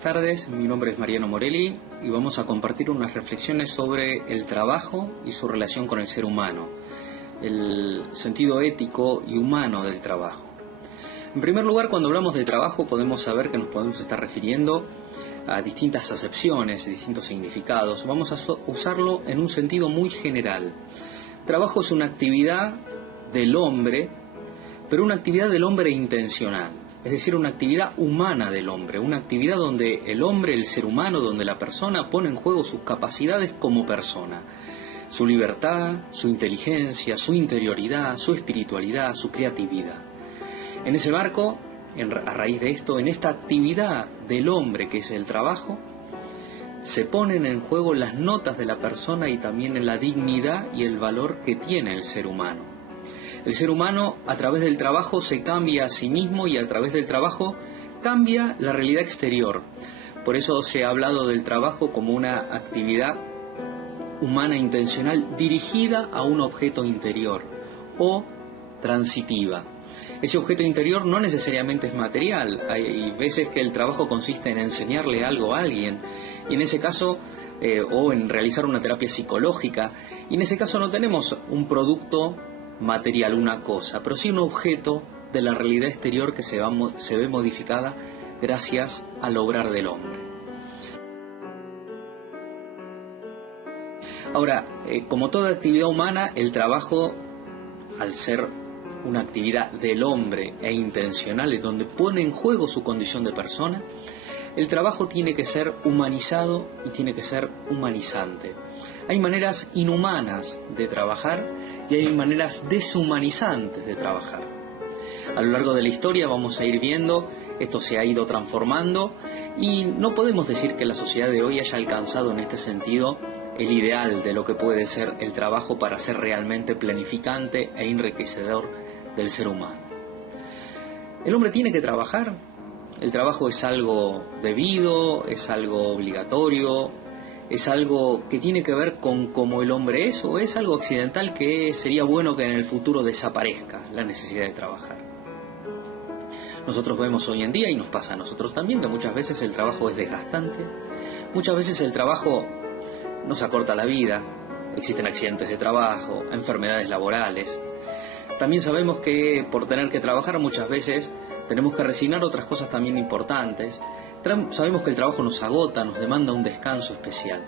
Buenas tardes, mi nombre es Mariano Morelli y vamos a compartir unas reflexiones sobre el trabajo y su relación con el ser humano, el sentido ético y humano del trabajo. En primer lugar, cuando hablamos de trabajo podemos saber que nos podemos estar refiriendo a distintas acepciones, distintos significados. Vamos a usarlo en un sentido muy general. Trabajo es una actividad del hombre, pero una actividad del hombre intencional. Es decir, una actividad humana del hombre, una actividad donde el hombre, el ser humano, donde la persona pone en juego sus capacidades como persona, su libertad, su inteligencia, su interioridad, su espiritualidad, su creatividad. En ese marco, a raíz de esto, en esta actividad del hombre que es el trabajo, se ponen en juego las notas de la persona y también en la dignidad y el valor que tiene el ser humano. El ser humano a través del trabajo se cambia a sí mismo y a través del trabajo cambia la realidad exterior. Por eso se ha hablado del trabajo como una actividad humana intencional dirigida a un objeto interior o transitiva. Ese objeto interior no necesariamente es material. Hay veces que el trabajo consiste en enseñarle algo a alguien y en ese caso o en realizar una terapia psicológica, y en ese caso no tenemos un producto material, una cosa, pero sí un objeto de la realidad exterior que se ve modificada gracias al obrar del hombre. Ahora, como toda actividad humana, el trabajo, al ser una actividad del hombre e intencional, es donde pone en juego su condición de persona, el trabajo tiene que ser humanizado y tiene que ser humanizante. Hay maneras inhumanas de trabajar y hay maneras deshumanizantes de trabajar. A lo largo de la historia vamos a ir viendo, esto se ha ido transformando y no podemos decir que la sociedad de hoy haya alcanzado en este sentido el ideal de lo que puede ser el trabajo para ser realmente planificante e enriquecedor del ser humano. El hombre tiene que trabajar. El trabajo es algo debido, es algo obligatorio, es algo que tiene que ver con cómo el hombre es, o es algo accidental que sería bueno que en el futuro desaparezca la necesidad de trabajar. Nosotros vemos hoy en día, y nos pasa a nosotros también, que muchas veces el trabajo es desgastante, muchas veces el trabajo nos acorta la vida, existen accidentes de trabajo, enfermedades laborales. También sabemos que por tener que trabajar muchas veces tenemos que resignar otras cosas también importantes. Sabemos que el trabajo nos agota, nos demanda un descanso especial.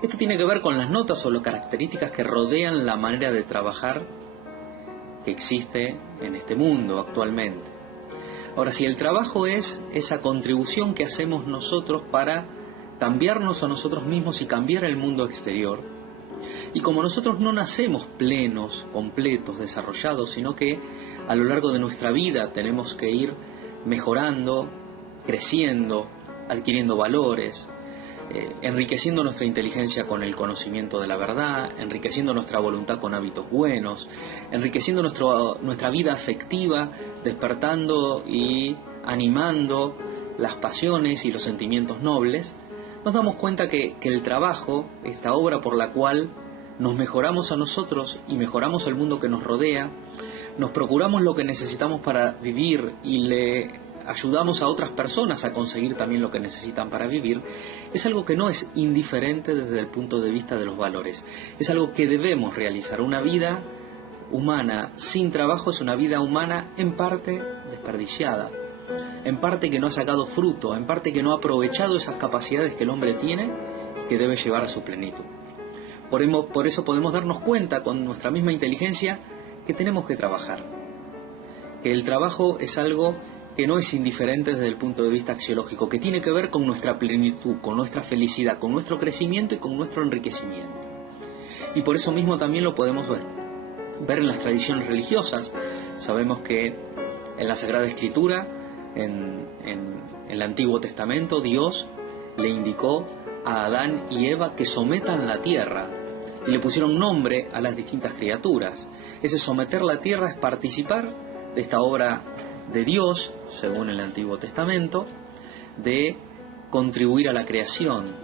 Esto tiene que ver con las notas o las características que rodean la manera de trabajar que existe en este mundo actualmente. Ahora, si el trabajo es esa contribución que hacemos nosotros para cambiarnos a nosotros mismos y cambiar el mundo exterior, y como nosotros no nacemos plenos, completos, desarrollados, sino que a lo largo de nuestra vida tenemos que ir mejorando, creciendo, adquiriendo valores, enriqueciendo nuestra inteligencia con el conocimiento de la verdad, enriqueciendo nuestra voluntad con hábitos buenos, enriqueciendo nuestra vida afectiva, despertando y animando las pasiones y los sentimientos nobles, nos damos cuenta que el trabajo, esta obra por la cual nos mejoramos a nosotros y mejoramos el mundo que nos rodea, nos procuramos lo que necesitamos para vivir y le ayudamos a otras personas a conseguir también lo que necesitan para vivir, es algo que no es indiferente desde el punto de vista de los valores. Es algo que debemos realizar. Una vida humana sin trabajo es una vida humana en parte desperdiciada, en parte que no ha sacado fruto, en parte que no ha aprovechado esas capacidades que el hombre tiene y que debe llevar a su plenitud. Por eso podemos darnos cuenta con nuestra misma inteligencia que tenemos que trabajar, que el trabajo es algo que no es indiferente desde el punto de vista axiológico, que tiene que ver con nuestra plenitud, con nuestra felicidad, con nuestro crecimiento y con nuestro enriquecimiento. Y por eso mismo también lo podemos ver en las tradiciones religiosas. Sabemos que en la Sagrada Escritura, en el Antiguo Testamento, Dios le indicó a Adán y Eva que sometan la tierra y le pusieron nombre a las distintas criaturas. Ese someter la tierra es participar de esta obra de Dios, según el Antiguo Testamento, de contribuir a la creación,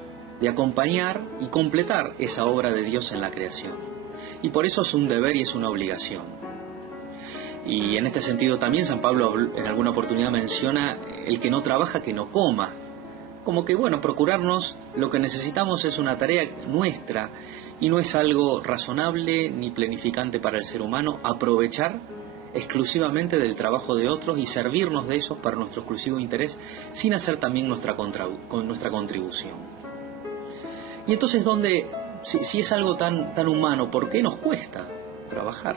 de acompañar y completar esa obra de Dios en la creación. Y por eso es un deber y es una obligación. Y en este sentido también San Pablo en alguna oportunidad menciona el que no trabaja que no coma. Como que, bueno, procurarnos lo que necesitamos es una tarea nuestra y no es algo razonable ni planificante para el ser humano aprovechar exclusivamente del trabajo de otros y servirnos de esos para nuestro exclusivo interés sin hacer también nuestra contribución. Y entonces, si es algo tan humano, ¿por qué nos cuesta trabajar?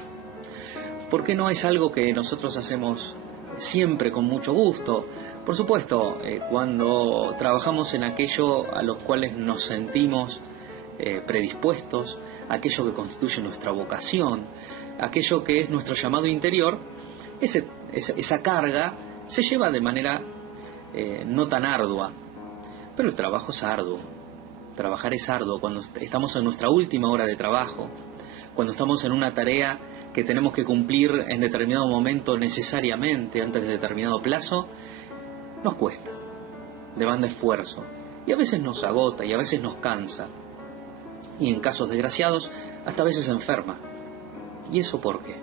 ¿Por qué no es algo que nosotros hacemos siempre con mucho gusto? Por supuesto, cuando trabajamos en aquello a los cuales nos sentimos predispuestos, aquello que constituye nuestra vocación, aquello que es nuestro llamado interior, esa carga se lleva de manera no tan ardua. Pero el trabajo es arduo. Trabajar es arduo. Cuando estamos en nuestra última hora de trabajo, cuando estamos en una tarea que tenemos que cumplir en determinado momento necesariamente, antes de determinado plazo, nos cuesta, demanda esfuerzo, y a veces nos agota y a veces nos cansa, y en casos desgraciados hasta a veces enferma. ¿Y eso por qué?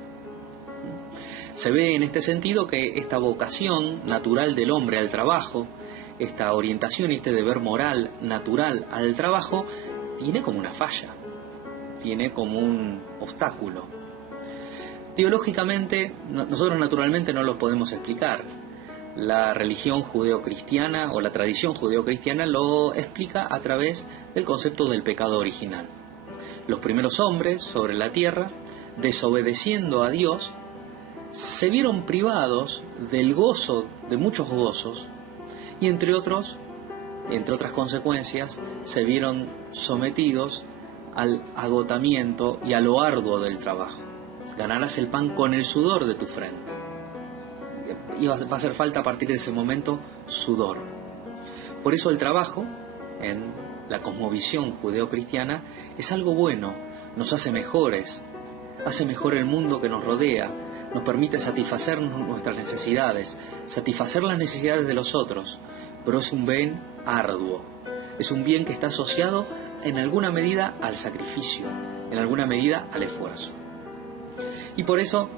Se ve en este sentido que esta vocación natural del hombre al trabajo, esta orientación y este deber moral natural al trabajo, tiene como una falla, tiene como un obstáculo. Teológicamente, nosotros naturalmente no lo podemos explicar. La religión judeocristiana o la tradición judeocristiana lo explica a través del concepto del pecado original. Los primeros hombres sobre la tierra, desobedeciendo a Dios, se vieron privados del gozo, de muchos gozos, y entre otras consecuencias, se vieron sometidos al agotamiento y a lo arduo del trabajo. Ganarás el pan con el sudor de tu frente. Y va a hacer falta a partir de ese momento sudor. Por eso el trabajo, en la cosmovisión judeocristiana, es algo bueno, nos hace mejores, hace mejor el mundo que nos rodea, nos permite satisfacer nuestras necesidades, satisfacer las necesidades de los otros, pero es un bien arduo, es un bien que está asociado en alguna medida al sacrificio, en alguna medida al esfuerzo. Y por eso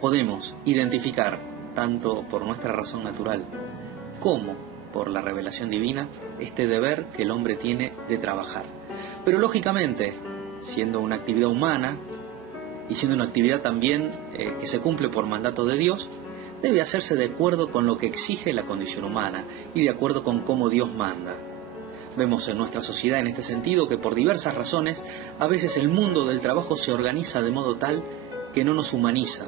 podemos identificar, tanto por nuestra razón natural como por la revelación divina, este deber que el hombre tiene de trabajar. Pero lógicamente, siendo una actividad humana y siendo una actividad también que se cumple por mandato de Dios, debe hacerse de acuerdo con lo que exige la condición humana y de acuerdo con cómo Dios manda. Vemos en nuestra sociedad en este sentido que por diversas razones a veces el mundo del trabajo se organiza de modo tal que no nos humaniza,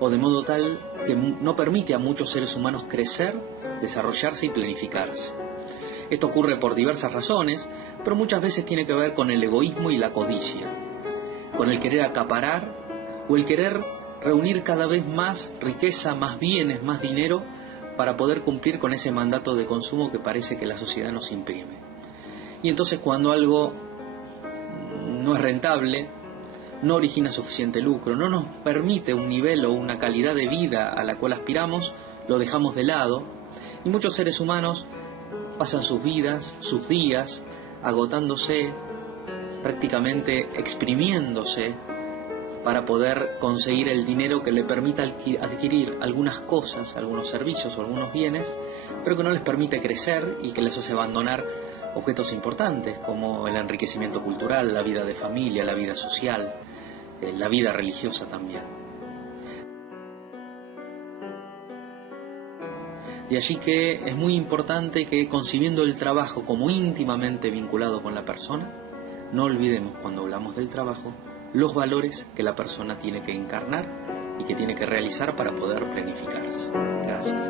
o de modo tal que no permite a muchos seres humanos crecer, desarrollarse y planificarse. Esto ocurre por diversas razones, pero muchas veces tiene que ver con el egoísmo y la codicia, con el querer acaparar o el querer reunir cada vez más riqueza, más bienes, más dinero para poder cumplir con ese mandato de consumo que parece que la sociedad nos imprime. Y entonces cuando algo no es rentable, no origina suficiente lucro, no nos permite un nivel o una calidad de vida a la cual aspiramos, lo dejamos de lado y muchos seres humanos pasan sus vidas, sus días, agotándose, prácticamente exprimiéndose para poder conseguir el dinero que le permita adquirir algunas cosas, algunos servicios o algunos bienes, pero que no les permite crecer y que les hace abandonar objetos importantes como el enriquecimiento cultural, la vida de familia, la vida social, la vida religiosa también. De allí que es muy importante que, concibiendo el trabajo como íntimamente vinculado con la persona, no olvidemos cuando hablamos del trabajo los valores que la persona tiene que encarnar y que tiene que realizar para poder planificarse. Gracias.